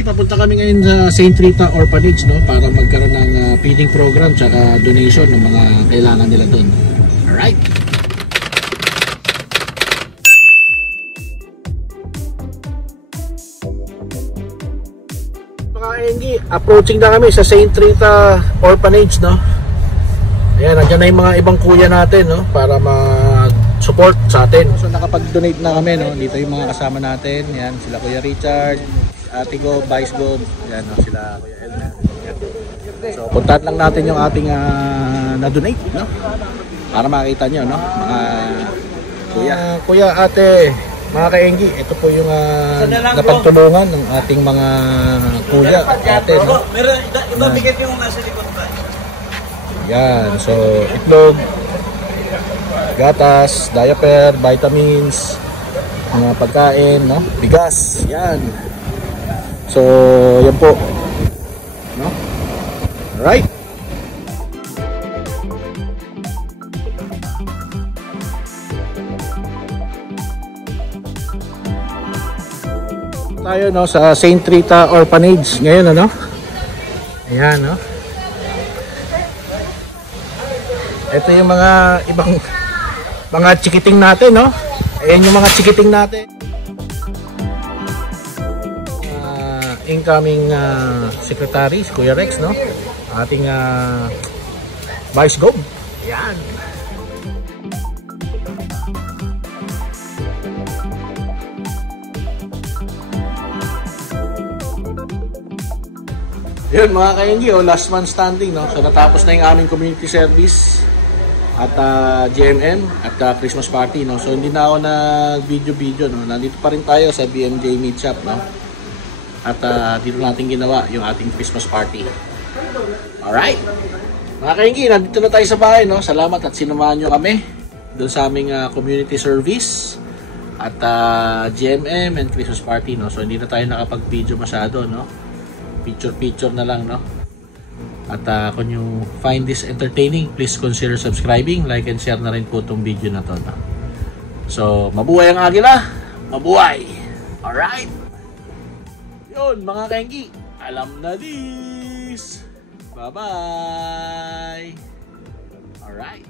Kaingi, papunta kami ngayon sa St. Rita Orphanage, no, para magkaroon ng feeding program tsaka donation ng mga kailangan nila doon. Alright. Mga Kaingi, approaching na kami sa St. Rita Orphanage, no. Ayan, nandiyan na yung mga ibang kuya natin, no, para mag-support sa atin. So nakapag-donate na kami, no. Dito yung mga kasama natin. Yan, sila Kuya Richard, Ate Gob, Vice Gob. Yan, no, sila Kuya Elmer. Yan. So puntahan lang natin yung ating na-donate, no, para makita nyo, no, mga kuya, ate, mga Kaingi. Ito po yung napagtulungan ng ating mga kuya, ate, no. Meron, ibang bigat yung nasa likod ba? Yan, so itlog, gatas, diaper, vitamins, mga pagkain, no, bigas, yan. So yan po, no. Alright. Tayo, no, sa St. Rita Orphanage ngayon, ano. Ayan, no. Ito yung mga ibang mga chikiting natin, no? Ayan yung mga chikiting natin. Incoming secretary, Kuya Rex, no? Ating Vice Gob. Ayan. Yun mga Kaingi, last man standing, no? So natapos na yung aming community service at GMM at Christmas party, no. So hindi na ako nag-video, no. Nandito pa rin tayo sa BMJ Meat Shop, no. At dito natin ginawa yung ating Christmas party. Alright. Mga Kaingi, nandito na tayo sa bahay, no. Salamat at sinamahan nyo kami doon sa aming community service at GMM and Christmas party, no. So hindi na tayo nakapag-video masyado, no. Picture na lang, no. At kung you find this entertaining, please consider subscribing, like and share na rin po itong video na to, no? So, mabuhay ang agila! Mabuhay! Alright! Yun, mga Kaingi, alam na this! Bye-bye! Alright!